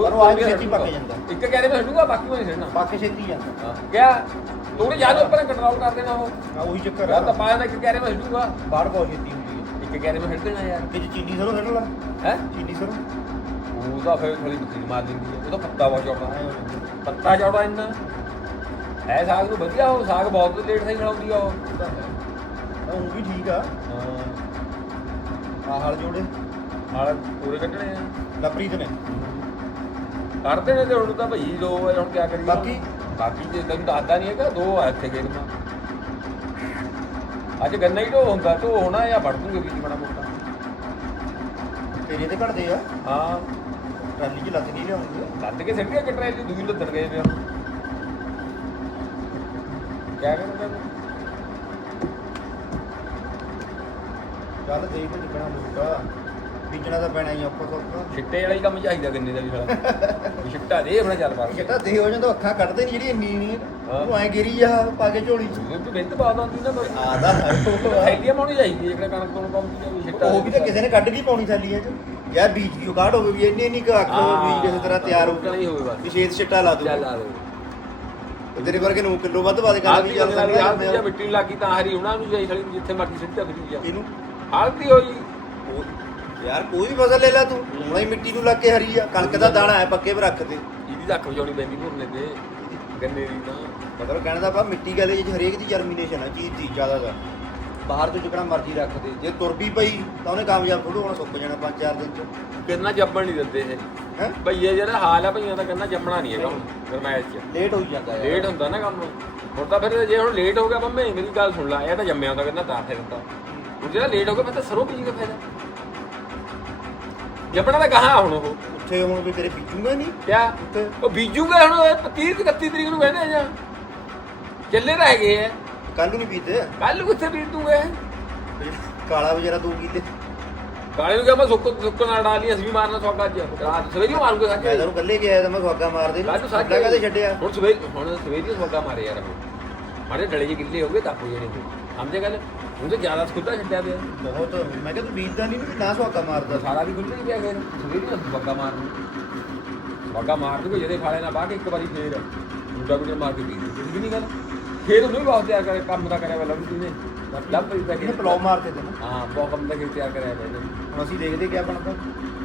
ਪਰ ਉਹ ਆਜ ਤੋੜੀਆ ਛੇਤੀ ਪੱਕ ਛੱਡੂਗਾ। ਜਾਂਦਾ। ਇੱਕ ਕਹਿਰੇ ਮੈਂ ਛੱਡੂਗਾ ਬਾਕੀ ਮੈਂ ਨਹੀਂ ਛੱਡਣਾ। ਪੱਕ ਛੇਤੀ ਜਾਂਦਾ। ਹਾਂ ਕਿਆ ਤੋੜੀ ਉੱਪਰ ਕੰਟਰੋਲ ਕਰ ਦੇਣਾ ਉਹ। ਆ ਉਹੀ ਚੱਕਰ ਯਾਰ ਤਾਂ ਆ ਪਾਇਆ ਨਾ ਇੱਕ ਕਹਿਰੇ ਮੈਂ ਛੱਡੂਗਾ। ਬਾਹਰ ਬਹੁਤ ਛੇਤੀ ਹੁੰਦੀ ਹੈ। ਇੱਕ ਕਹਿਰੇ ਮੈਂ ਛੱਡ ਦੇਣਾ ਯਾਰ। ਕਿ ਚੀਨੀ ਸਰੋਂ ਕੱਢ ਲਾ। ਹੈ? ਚੀਨੀ ਸਰੋਂ। ਉਹਦਾ ਫਿਰ ਥੋੜੀ ਮੱਤੀ ਮਾਰ ਦਿੰਦੀ ਹੈ। ਉਹਦਾ ਪੱਤਾ ਬਹੁਤ ਚੌੜਾ। ਐਂ ਹੋ। ਪੱਤਾ ਚੌੜਾ ਇੰਨਾ। ਹੈ ਸਾਗ ਨੂੰ ਵਧੀਆ ਉਹ ਸਾਗ ਬਹੁਤ ਲੇਟ ਸਹੀ ਖਲਾਉਂਦੀ ਆ ਉਹ। ਉਹ ਤਾਂ ਤਾਂ ਉਹ ਵੀ ਠੀਕ ਆ। ਹਾਂ। ਆ ਹਲ ਜੋੜੇ। ਨਾਲ ਪੂਰੇ ਕੱਢਣੇ ਆ। ਲਪਰੀਤ ਨੇ। ਕਰਦੇ ਨੇ ਤੇ ਹੁਣ ਤਾਂ ਭਈ ਦੋ ਆ ਹੁਣ ਕਿਆ ਕਰੀਏ? ਬਾਕੀ? ਬਾਕੀ ਤੇ ਤੈਨੂੰ ਦੱਸਦਾ ਨਹੀਂ ਹੈਗਾ ਦੋ ਆ ਇੱਥੇ ਗੇੜ ਮਾ ਅੱਜ ਗੰਨਾ ਹੀ ਢੋ ਹੁੰਦਾ ਢੋ ਹੋਣਾ ਜਾਂ ਵੜ ਦੂੰਗੇ ਵੀ ਬੜਾ ਮੋਟਾ। ਤੇਰੇ ਤੇ ਘੜਦੇ ਆ। ਹਾਂ। ਟਰਾਲੀ 'ਚ ਲੱਦ ਨਹੀਂ ਲਿਆਉਂਦੇ। ਲੱਦ ਕੇ ਸਿੱਟ ਕੇ ਕਟਰੇ ਦੀ ਦੂਈ ਲੱਦਣ ਗਏ ਪਿਆ ਕਿਆ ਕਰਦਾ ਚੱਲ ਦੇਖ ਕੇ ਨਿਕਣਾ ਲੋਕਾ ਬੀਜਣਾ ਤਾਂ ਪੈਣਾ ਹੀ ਔਖਾ ਸੌਖਾ। ਛਿੱਟੇ ਵਾਲਾ ਹੀ ਕੰਮ ਚਾਹੀਦਾ ਗੰਨੇ ਦਾ ਵੀ ਸਾਲਾ। ਵੀ ਛਿੱਟਾ ਦੇ ਆਪਣਾ ਚੱਲ ਪਾ ਜਿਹੜਾ ਦੇ ਹੋ ਜਾਂਦਾ ਅੱਖਾਂ ਕੱਢਦੇ ਨਹੀਂ ਜਿਹੜੀ ਇੰਨੀ ਨਹੀਂ ਹਾਂ। ਉਹ ਐ ਗਿਰੀ ਜਾ ਪਾ ਕੇ ਝੋਲੀ 'ਚ। ਤੂੰ ਬਿੰਦ ਪਾ ਦਾਂਦੀ ਨਾ ਬਈ ਆਦਾ ਥੈਲੀਆਂ ਪਾਉਣੀ ਚਾਹੀਦੀ ਹੈ ਜਿਹੜਾ ਕਣਕ ਤੋਂ ਪਾਉਂਦੀ ਆ ਵੀ ਛਿੱਟਾ ਉਹ ਵੀ ਤਾਂ ਕਿਸੇ ਨੇ ਕੱਢ ਕੇ ਪਾਉਣੀ ਥੈਲੀਆਂ 'ਚ। ਯਾਰ ਬੀਜ ਦੀ ਕਾਢ ਹੋਵੇ ਵੀ ਇੰਨੀ ਇੰਨੀ ਕੁ ਅੱਖ ਵੀ ਕਿਸੇ ਤਰ੍ਹਾਂ ਤਿਆਰ ਹੋ ਨਹੀਂ ਹੋਵੇ ਬਸ। ਵੀ ਛੇਤ ਛਿੱਟਾ ਲਾ ਚੱਲ ਦੂ। ਆ ਦੇ ਤੇਰੇ ਵਰਗੇ ਨੂੰ ਕਿਲੋ ਵੱਧ ਵੱਧ ਕਰ ਵੀ ਚੱਲ ਹਲਦੀ ਜਾਂ ਸਕਦਾ ਮਿੱਟੀ ਨੂੰ ਲੱਗੀ ਤਾਂ ਹਰੀ ਉਹਨਾਂ ਨੂੰ ਜਾਈ ਖੜੀ ਜਿੱਥੇ ਮਰਜ਼ੀ ਸਿੱਟਾ ਫਿਰੀ ਜਾ। ਇਹਨੂੰ ਹਲਦੀ ਹੋਈ। ਯਾਰ ਕੋਈ ਵੀ ਫਸਲ ਲੈ ਲੈ ਤੂੰ। ਹੁਣੇ ਹੀ ਮਿੱਟੀ ਨੂੰ ਲੱਗ ਕੇ ਹਰੀ ਆ। ਕਣਕ ਦਾ ਦਾਣਾ ਹੈ ਪੱਕੇ 'ਤੇ ਰੱਖ ਦੇ। ਇਹਦੀ ਤਾਂ ਅੱਖ ਵਜਾਉਣੀ ਪੈਂਦੀ ਭੁਰਨੇ ਤੇ ਗੰਨੇ ਦੀ ਤਾਂ। ਮਤਲਬ ਕਹਿਣ ਦਾ ਆਪਾਂ ਮਿੱਟੀ ਗਲੇ ਵਿੱਚ ਹਰੇਕ ਦੀ ਜਰਮੀਨੇਸ਼ਨ ਆ ਚੀਜ਼ ਦੀ ਜ਼ਿਆਦਾ ਦਾ ਬਾਹਰ ਤੋਂ ਜਿਕਣਾ ਮਰਜ਼ੀ ਰੱਖ ਦੇ। ਜੇ ਤੁਰ ਵੀ ਪਈ ਤਾਂ ਉਹਨੇ ਕਾਮਯਾਬ ਥੋੜੂ ਹੋਣਾ ਸੁੱਕ ਜਾਣਾ ਪੰਜ ਚਾਰ ਦਿਨ ਚ। ਗੰਨਾ ਜੰਮਣ ਨਹੀਂ ਦਿੰਦੇ ਇਹ। ਹੈ? ਭਈਏ ਜਿਹੜਾ ਹਾਲ ਆ ਭਈਆਂ ਦਾ ਗੰਨਾ ਜੰਮਣਾ ਨਹੀਂ ਹੈਗਾ ਹੁਣ ਗਰਮੈਸ਼ ਚ। ਲੇਟ ਹੋਈ ਜਾਂਦਾ ਯਾਰ। ਲੇਟ ਹੁੰਦਾ ਨਾ ਕੰਮ। ਹੁਣ ਤਾਂ ਫਿਰ ਜੇ ਹੁਣ ਲੇਟ ਹੋ ਗਿਆ ਬੰਮੇ ਮੇਰੀ ਗੱਲ ਸੁਣ ਲੈ ਇਹ ਤਾਂ ਜੰਮਿਆ ਹੁੰਦਾ ਕਹਿੰਦਾ ਤਾਂ ਫਿਰ ਹੁੰਦਾ। ਹੁਣ ਜਿਹੜਾ ਲੇਟ ਹੋ ਗਿਆ ਫਿਰ ਤਾਂ ਸਰੋਂ ਬੀਜ ਕੇ ਫਾਇਦਾ। ਜੰਮਣਾ ਤਾਂ ਕਹਾਂ ਹੁਣ ਉਹ। ਉੱਥੇ ਹੁਣ ਵੀ ਤੇਰੇ ਬੀਜੂਗਾ ਨਹੀਂ? ਕਿਆ? ਉੱਥੇ। ਉਹ ਬੀਜੂਗਾ ਹੁਣ 30 31 ਤਰੀਕ ਨੂੰ ਕਹਿੰਦੇ ਆ ਜਾਂ? ਚੱਲੇ ਰਹਿ ਗਏ ਐ ਕੱਲ ਨੂੰ ਨਹੀਂ ਬੀਜਦੇ? ਕੱਲ ਕਿੱਥੇ ਬੀਜ ਦੂਗੇ? ਕਾਲਾ ਵਜਰਾ ਦੋ ਕੀਤੇ ਕਾਲੇ ਨੂੰ ਕਿਹਾ ਮੈਂ ਸੁੱਕ ਸੁੱਕ ਨਾਲ ਡਾਲੀ ਅਸੀਂ ਵੀ ਮਾਰਨਾ ਸਵਾਗਾ ਅੱਜ। ਰਾਤ ਸਵੇਰੇ ਮਾਰੂਗੇ ਮੈਂ ਸੱਚ ਤੈਨੂੰ ਕੱਲੇ ਗਿਆ ਤਾਂ ਮੈਂ ਸਵਾਗਾ ਮਾਰ ਦੇ ਕੱਲ ਨੂੰ ਸੱਚ ਕਦੇ ਛੱਡਿਆ? ਹੁਣ ਸਵੇਰ ਹੁਣ ਸਵੇਰ ਹੀ ਸਵਾਗਾ ਮਾਰੇ ਯਾਰ ਮਾਰੇ ਡਲੇ ਜਿਹੇ ਗਿੱਲੇ ਹੋ ਗਏ ਤਾਂ ਹੋ ਜਾਣੇ ਸਮਝੇ ਗੱਲ? ਹੁਣ ਤੇ ਜ਼ਿਆਦਾ ਖੁੱਦਾ ਛੱਡਿਆ ਪਿਆ। ਬਹੁਤ। ਮੈਂ ਕਿਹਾ ਤੂੰ ਬੀਜਦਾ ਨਹੀਂ ਵੀ ਨਾ ਸਵਾਗਾ ਮਾਰਦਾ। ਸਾਰਾ ਵੀ ਖੁੱਲ੍ਹ ਨਹੀਂ ਪਿਆ ਸਵੇਰ ਹੀ ਸਵਾਗਾ ਮਾਰ ਨੂੰ ਮਾਰ ਦੂਗੇ ਜਿਹਦੇ ਖਾਲੇ ਨਾਲ ਬਾਹ ਕੇ ਇੱਕ ਵਾਰੀ ਫੇਰ ਦੂਜਾ ਵੀਡੀਓ ਮਾਰ ਕੇ ਬੀਜ ਦੂ ਵੀ ਨਹੀਂ ਗੱਲ। ਫੇਰ ਉਹਨੂੰ ਵੀ ਬਹੁਤ ਤਿਆਰ ਕਰੇ ਕੰਮ ਦਾ ਕਰਿਆ ਵਾ ਲੱਭੀ ਨੇ। ਲੱਭ ਪਈ ਪੈ ਇਹਨੇ ਪਲਾਉ ਮਾਰਤੇ ਤੇ ਨਾ। ਹਾਂ ਬਹੁਤ ਕੰਮ ਦਾ ਖੇਤ ਤਿਆਰ ਕਰਿਆ ਇਹਨੇ। ਹੁਣ ਅਸੀਂ ਦੇਖਦੇ ਕਿਆ ਬਣਦਾ।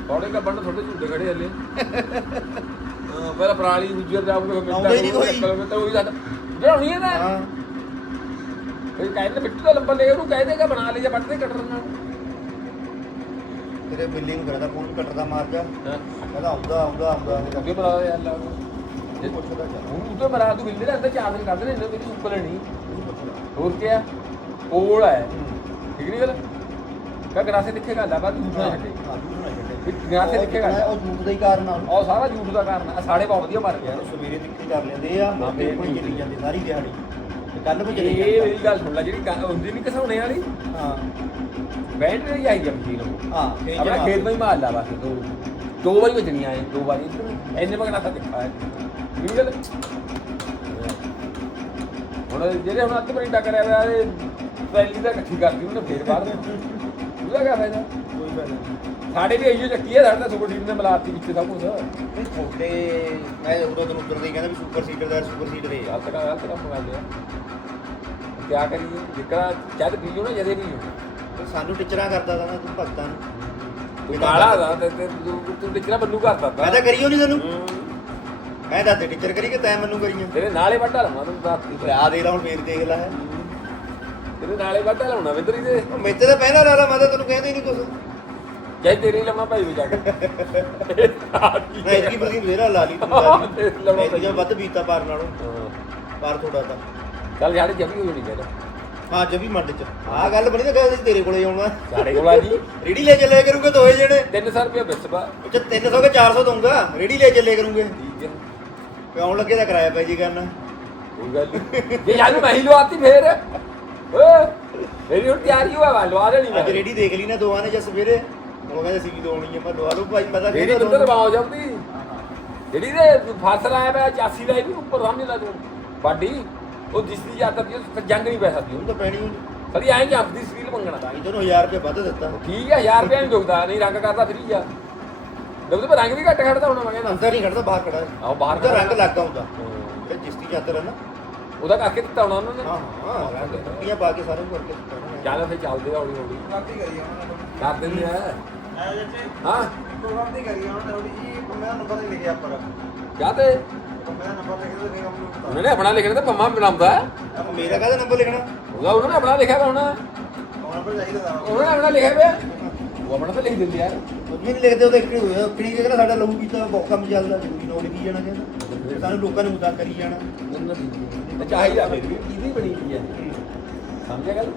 ਥੋੜੇ ਕਾ ਬੰਨ ਥੋੜੇ ਝੂਟੇ ਖੜੇ ਹਲੇ। ਹਾਂ ਪਹਿਲਾਂ ਪਰਾਲੀ ਗੁੱਜਰ ਜਾਊਗਾ ਹੀ ਨਹੀਂ ਕੋਈ। ਤਾਂ ਉਹੀ ਸਾਡਾ ਬਣਾਉਣੀ ਹੈ ਨਾ ਫਿਰ ਕਹਿੰਦੇ ਮਿੱਟੀ ਦਾ ਲੰਬਾ ਲੈ ਉਹਨੂੰ ਕਹਿ ਦੇਗਾ ਬਣਾ ਲੈ ਜਾਂ ਵੱਟ ਦੇ ਕਟਰ ਨਾਲ ਤੇਰੇ ਬਿੱਲੀ ਨੂੰ ਕਰਦਾ ਫੋਨ ਕੱਟਦਾ ਮਾਰ ਜਾ ਕਹਿੰਦਾ ਆਉਂਦਾ ਆਉਂਦਾ ਆਉਂਦਾ। ਅੱਗੇ ਬਰਾ ਯਾਰ ਲਾ ਜੇ ਪੁੱਛਦਾ ਚੱਲ। ਉਹ ਉਦੋਂ ਮਰਾ ਤੂੰ ਬਿੰਦੇ ਅੰਦਰ ਚਾਰ ਦਿਨ ਕਰਦੇ ਨੇ ਇਹਨਾਂ ਮੇਰੀ ਉੱਪਰ ਨਹੀਂ ਹੋਰ ਕੀ ਆ? ਕੋਲ ਹੈ। ਠੀਕ ਨਹੀਂ ਗੱਲ? ਕਾ ਗਰਾਸੇ ਦੂਸਰਾ ਛੱਡੇ। ਹਾਂ ਦੂਰ ਨਾ ਛੱਡੇ। ਗਰਾਸੇ ਲਿਖੇਗਾ ਉਹ ਝੂਠ ਦਾ ਹੀ ਕਾਰਨ ਆ ਉਹ ਸਾਰਾ ਝੂਠ ਦਾ ਕਾਰਨ ਆ। ਸਾਡੇ ਬਹੁਤ ਵਧੀਆ ਬਣ ਗਿਆ। ਸਵੇਰੇ ਤਿੱਖੀ ਕਰ ਲੈਂਦੇ ਆ ਤੇ ਕੋਈ ਚਲੀ ਜਾਂਦੀ ਸਾਰੀ ਦਿਹਾੜੀ। ਤੇ ਕੱਲ ਨੂੰ ਚਲੀ ਇਹ ਮੇਰੀ ਗੱਲ ਸੁਣ ਲੈ ਜਿਹੜੀ ਗੱਲ ਹੁੰਦੀ ਨਹੀਂ ਘਸਾਉਣੇ ਵਾਲੀ। ਹਾਂ। ਬੈਠ ਰਹੀ ਆਈ ਮਸ਼ੀਨ ਉਹ। ਹਾਂ ਆਪਣਾ। ਖੇਤ ਵਿੱਚ ਮਾਰ ਲਾ ਬਸ ਦੋ। ਦੋ ਵਾਰੀ ਵੱਜਣੀਆਂ ਐ ਦੋ ਵਾਰੀ। ਇੰਨੇ ਮਗਨਾ ਤਾਂ ਦਿਖਾ ਹੈ। ਨਹੀਂ ਗੱਲ ਹੁਣ ਜਿਹੜੇ ਹੁਣ ਅੱਧ ਪਰਿੰਡਾ ਕਰਿਆ ਹੋਇਆ ਇਹ ਪਹਿਲੀ ਤਾਂ ਇਕੱਠੀ ਕਰਦੀ ਉਹਨੇ ਫੇਰ ਬਾਅਦ ਵਿੱਚ ਉਹਦਾ ਕਿਆ ਫਾਇਦਾ? ਕੋਈ ਗੱਲ ਨਹੀਂ ਸਾਡੇ ਵੀ ਇਹੋ ਚੱਕੀ ਹੈ ਸਾਡੇ ਤਾਂ ਸੁਪਰ ਸੀਟ ਨੇ ਮਿਲਾਤੀ ਵਿੱਚ ਸਭ ਕੁਝ ਨਹੀਂ ਮੈਂ ਉਦੋਂ ਤੈਨੂੰ ਉੱਤਰ ਦੇ ਕਹਿੰਦਾ ਵੀ ਸੁਪਰ ਸੀਡਰ ਦਾ ਸੁਪਰ ਸੀਡਰ ਹੈ ਗਲਤ ਕਾ ਗਲਤ ਕੰਮ ਕਰ ਲਿਆ ਕਿਆ ਕਰੀਏ? ਜਿੱਕੜਾ ਜਦ ਪੀਓ ਨਾ ਜਦੇ ਪੀਓ ਤੇ ਸਾਨੂੰ ਟੀਚਰਾਂ ਕਰਦਾ ਤਾ ਨਾ ਤੂੰ ਭਗਤਾਂ ਨੂੰ। ਤੂੰ ਕਾਲਾ ਦਾ ਤੇ ਤੇ ਤੂੰ ਤੂੰ ਟਿਚਰਾ ਬੰਨੂ ਕਰਦਾ ਮੈਂ ਤਾਂ ਕਰੀਓ ਨਹੀਂ ਤੈਨੂੰ। ਮੈਂ ਤਾਂ ਤੇ ਟੀਚਰ ਕਰੀ ਕਿ ਤੈਂ ਮੈਨੂੰ ਕਰੀਆਂ ਤੇਰੇ ਨਾਲੇ ਵੱਡਾ ਲਾਉਣਾ ਤੂੰ ਰਾਤੀ ਓਏ ਆ ਦੇ ਲਾ ਹੁਣ ਮੇਰੀ ਦੇਖ ਲੈ। ਹੈ ਤੇਰੇ ਨਾਲੇ ਵੱਡਾ ਲਾਉਣਾ ਵਿੰਦਰੀ ਦੇ। ਮੈਥੇ ਤਾਂ ਪਹਿਲਾਂ ਲਾ ਲਾ ਮੈਂ ਤਾਂ ਤੈਨੂੰ ਕਹਿੰਦਾ ਹੀ ਨਹੀਂ ਕੁਝ ਚਾਹੇ ਤੇਰੀ ਲੰਮਾ ਭਾਈ ਹੋ ਜਾ ਕੇ। ਮੈਂ ਇਤਕੀ ਬਲਕਿ ਮੇਰਾ ਲਾ ਲਈ ਤੂੰ ਲਾ ਲਈ ਤੇਰੇ ਲਾਉਣਾ ਮੈਂ ਜਾਂ ਵੱਧ ਬੀਤਾ ਪਾਰ ਨਾਲੋਂ। ਪਾਰ ਥੋੜਾ ਤਾਂ। ਚੱਲ ਯਾਰ ਜੱਬੀ ਹੋ ਜਣੀ ਕਹਿੰਦਾ ਹਾਂ ਜਬੀ ਮੰਡ ਚ। ਆਹ ਗੱਲ ਬਣੀ ਤਾਂ ਕਹਿੰਦਾ ਤੇਰੇ ਕੋਲੇ ਆਉਣਾ। ਸਾਡੇ ਕੋਲ ਆ ਜੀ। ਰੇੜੀ ਲੈ ਚੱਲਿਆ ਕਰੂੰਗੇ ਦੋਏ ਜਣੇ। 300 ਰੁਪਏ ਉਹ ਚ 300 ਕੇ 400 ਦਊਂਗਾ। ਰੇੜੀ ਲੈ ਚੱਲੇ ਕਰੂੰਗੇ। ਠੀਕ ਹੈ। ਤੇ ਆਉਣ ਲੱਗੇ ਤਾਂ ਕਿਰਾਇਆ ਪੈ ਜੀ ਕਰਨਾ। ਕੋਈ ਗੱਲ ਨਹੀਂ ਜੇ ਯਾਰ ਮੈਂ ਹੀ ਲਵਾਤੀ ਫੇਰ। ਓ ਮੇਰੀ ਹੁਣ ਤਿਆਰੀ ਹੋਇਆ ਵਾ ਲਵਾ ਦੇਣੀ ਮੈਂ। ਅੱਜ ਰੇੜੀ ਦੇਖ ਲਈ ਨਾ ਦੋਵਾਂ ਨੇ ਜਦ ਸਵੇਰੇ। ਉਹ ਕਹਿੰਦੇ ਸੀ ਵੀ ਦੋਣੀ ਹੈ ਮੈਂ ਲਵਾ ਲਓ ਭਾਈ ਤਾਂ ਮੇਰੀ ਕਹਿੰਦਾ ਬੰਦਰ ਲਵਾਓ ਜਾਂਦੀ ਜਿਹੜੀ ਦੇ ਫਸਲ ਆਇਆ ਪਿਆ 84 ਦਾ ਇਹ ਵੀ ਉੱਪਰ ਸਾਹਮਣੇ ਲਾ ਦੋ ਬਾਡੀ ਉਹ ਜਿਸ ਦੀ ਯਾਤਰਾ ਦੀ ਉਹ ਜੰਗ ਨਹੀਂ ਪੈ ਸਕਦੀ। ਉਹਨੂੰ ਤਾਂ ਪੈਣੀ ਹੋਣੀ। ਕਦੀ ਐਂ ਜੰਪ ਦੀ ਸਪੀਡ ਮੰਗਣਾ। ਤਾਂ ਤੈਨੂੰ 1000 ਰੁਪਏ ਵੱਧ ਦਿੱਤਾ। ਠੀਕ ਹੈ 1000 ਰੁਪਏ ਨਹੀਂ ਦੁਖਦਾ ਨਹੀਂ ਰੰਗ ਕਰਦਾ ਫਰੀ ਆ। ਦੁਖਦੇ ਪਰ ਰੰਗ ਵੀ ਘੱਟ ਖੜਦਾ ਹੁਣ ਮੈਂ ਕਹਿੰਦਾ। ਅੰਦਰ ਨਹੀਂ ਖੜਦਾ ਬਾਹਰ ਖੜਾ ਆਹ ਬਾਹਰ ਉਹਦਾ ਰੰਗ। ਲੱਗਾ ਹੁੰਦਾ ਹਾਂ। ਜਿਹੜਾ ਜਿਸਤੀ ਚਾਦਰ ਹੈ ਨਾ। ਉਹਦਾ ਕਰਕੇ ਦਿੱਤਾ ਹੋਣਾ ਉਹਨਾਂ। ਨੇ ਹਾਂ ਹਾਂ ਰੰਗ ਪਾ ਕੇ ਸਾਰੇ ਕਰਕੇ ਦਿੱਤਾ। ਚੱਲ ਫਿਰ ਚੱਲਦੇ ਆ ਹੌਲੀ ਹੌਲੀ ਵਾਪੀ ਕਰੀ ਉਹਨਾਂ ਨੇ ਕਰ ਦਿੰਦੇ ਆ। ਆ ਜੱਟੇ ਹਾਂ ਵਾਪੀ ਕਰੀ ਉਹਨਾਂ ਨੇ ਥੋੜੀ ਜੀ ਮੇਰਾ ਨੰਬਰ ਨਹੀਂ ਲਿਖਿਆ ਪਰ ਕਿਆ ਤੇ? ਮੇਰਾ ਨੰਬਰ ਲਿਖਿਆ ਤੇ ਫੇਰ ਹਮ ਉਹਨਾਂ ਨੇ ਆਪਣਾ ਲਿਖਣਾ ਤੇ ਪੰਮਾ ਬਣਾਉਂਦਾ। ਮੇਰਾ ਕਾਹਦਾ ਨੰਬਰ ਲਿਖਣਾ? ਉਹਦਾ ਉਹਨਾਂ ਨੇ ਆਪਣਾ ਲਿਖਿਆ ਹੁਣ। ਉਹਨਾਂ ਚਾਹੀਦਾ ਉਹਨਾਂ ਨੇ ਆਪਣਾ ਲਿਖਿਆ ਪਿਆ ਉਹ ਆਪਣਾ ਤਾਂ ਲਿਖ ਦਿੰਦੇ ਯਾਰ ਉਹ ਵੀ ਨਹੀਂ ਲਿਖਦੇ ਉਹਦੇ ਇੱਕ ਹੋਇਆ। ਕਿਹੜੀ ਕਿ ਕਹਿੰਦਾ ਸਾਡਾ ਲਹੂ ਕੀਤਾ ਬਹੁਤ ਕੰਮ ਚੱਲਦਾ ਜ਼ਰੂਰੀ ਨੋਟ ਕੀ ਜਾਣਾ ਕਹਿੰਦਾ। ਸਾਨੂੰ ਲੋਕਾਂ ਨੂੰ ਮੁੱਦਾ ਕਰੀ ਜਾਣਾ। ਚਾਹੀਦਾ ਫਿਰ ਵੀ ਇਹਦੀ ਬਣੀ ਹੋਈ ਹੈ ਸਮਝਿਆ ਗੱਲ?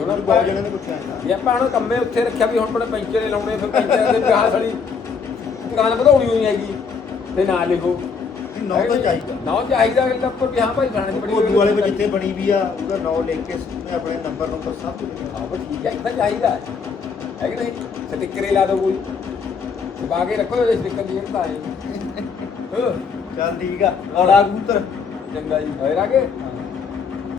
ਉਹਨਾਂ ਨੂੰ ਬਹੁਤ ਜਣਾਂ ਨੇ ਪੁੱਛਿਆ ਇਹਨਾਂ ਜੇ ਆਪਾਂ ਹੁਣ ਕੰਮੇ ਉੱਥੇ ਰੱਖਿਆ ਵੀ ਹੁਣ ਬੜੇ ਪੈਂਚਰ ਲਾਉਣੇ ਫਿਰ ਪੈਂਚਰ ਦੇ ਵਿਆਹ ਸਾਡੀ ਦੁਕਾਨ ਵਧਾਉਣੀ ਹੋਈ ਹੈਗੀ। ਤੇ ਨਾ ਲਿਖੋ। ਨੌ ਤਾਂ ਚਾਹੀਦਾ। ਨਾ ਚਾਹੀਦਾ ਕਿ ਉੱਪਰ ਵੀ ਹਾਂ ਭਾਈ ਖਾਣੇ ਦੀ ਬੜੀ ਉਹ ਵਾਲੇ ਵਿੱਚ ਜਿੱਥੇ ਬਣੀ ਵੀ ਆ ਉਹਦਾ ਨਾਂ ਲਿਖ ਕੇ ਉਹਨੇ ਆਪਣੇ ਨੰਬਰ ਨੰਬਰ ਸਭ ਕੁਝ ਲਿਖਿਆ। ਹਾਂ ਬਸ ਠੀਕ ਹੈ ਇਦਾਂ ਚਾਹੀਦਾ। ਹੈ ਹੈ ਕਿ ਨਹੀਂ? ਸਟicker ਲਾ ਦੋ ਕੋਈ। ਛਪਾ ਕੇ ਰੱਖੋ ਜੇ ਸਟicker ਦੀ ਤਾਂ ਆਏ ਹਾਂ ਚੱਲ ਠੀਕ ਆ। ਕਬੂਤਰ। ਚੰਗਾ ਜੀ ਹੋਏ ਰਾਗੇ